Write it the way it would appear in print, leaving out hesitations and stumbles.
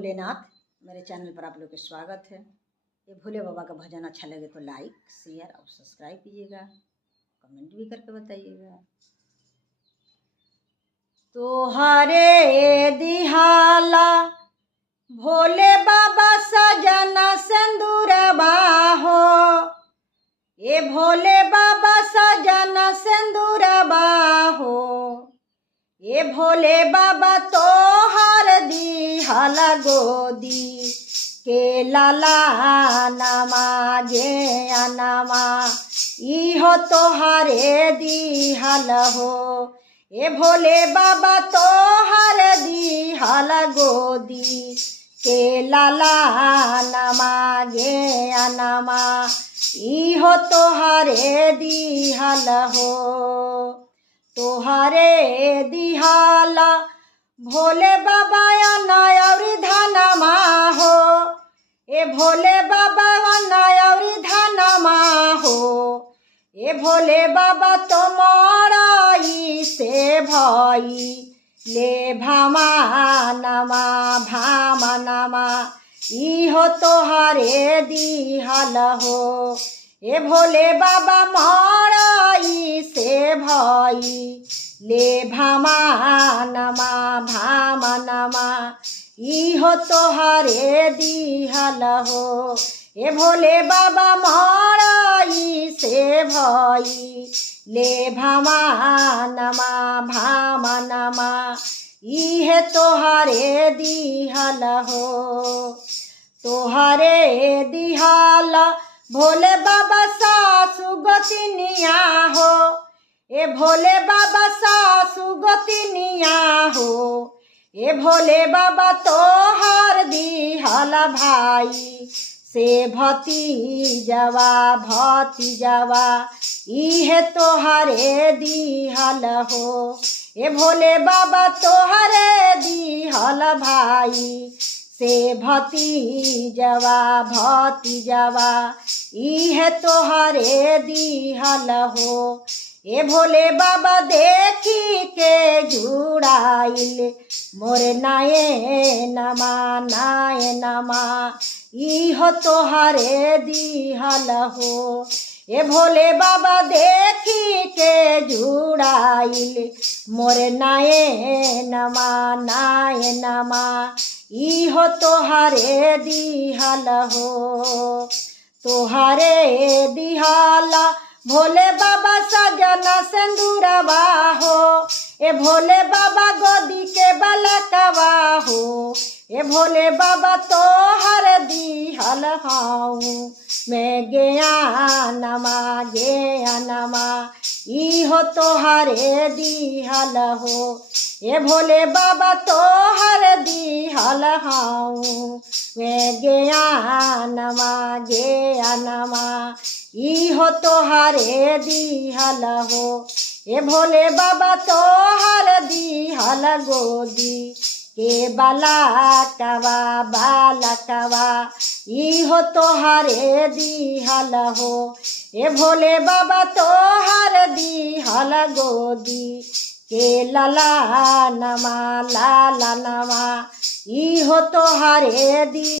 भोलेनाथ। मेरे चैनल पर आप लोग का स्वागत है। ये भोले बाबा का भजन अच्छा लगे तो लाइक शेयर और सब्सक्राइब कीजिएगा, कमेंट भी करके बताइएगा। तोहरे दिहाला भोले बाबा सजना सिंदूरबा हो, ये भोले बाबा सजना सिंदूरबा हो, ये भोले बाबा तोहर दिहल गोदी के लाला नमा गे अनमा, इहो तोहरे दिहल हो। ये भोले बाबा तोहर दिहल गोदी के लाला नमा गे अनमा, इहो तोहरे दिहल हो। तोहरे दिहाला भोले बाबा नयौरी धनमा हो, ए भोले बाबा नयौरी धनमा हो, ए भोले बाबा तुम्हारा से भई ले भामानमा भामानमा, इहो तोहरे दिहल हो। ए भोले बाबा मराई से भई ले भामानमा भामानमा, इहो तोहरे दिहल हो। ए भोले बाबा मराई से भई ले भामानमा भामानमा, इहे तोहरे दिहल हो। तोहरे दिहल भोले बाबा सासु गोतिनिया हो, ए भोले बाबा सासु गोतिनिया हो, ए भोले बाबा तोहर दिहल भाई से भतीजवा भतीजवा, इहे तोहरे दिहल हो। ए भोले बाबा तोहरे दिहल भाई से भतीजवा भतीजवा, इहे तोहरे दिहल हो। ए भोले बाबा देखी के जुड़ाइल मोरे नयनमा नयनमा, इहो तोहरे दिहल हो। ए भोले बाबा देखी के जुड़ाइल मोरे नयनमा नयनमा, इहो तोहरे दिहल हो। तोहरे दिहाला भोले बाबा सजना सिंदूरबा हो, ए भोले बाबा गोदी के बलकवा हो, ए भोले बाबा तोहर दिहल हाऊ मैं ज्ञानमा ज्ञानमा, इहो तोहरे दिहल हो। ए भोले बाबा तोहर दिहल हाऊ मैं ज्ञानमा ज्ञानमा, इहो तोहरे दिहल हो। ए भोले बाबा तोहर दिहल गोदी के बालकवा बालकवा, इहो तोहरे दिहल हो। ए भोले बाबा तोहर दिहल गोदी के लाला नमा लाला नमा, इहो तोहरे दी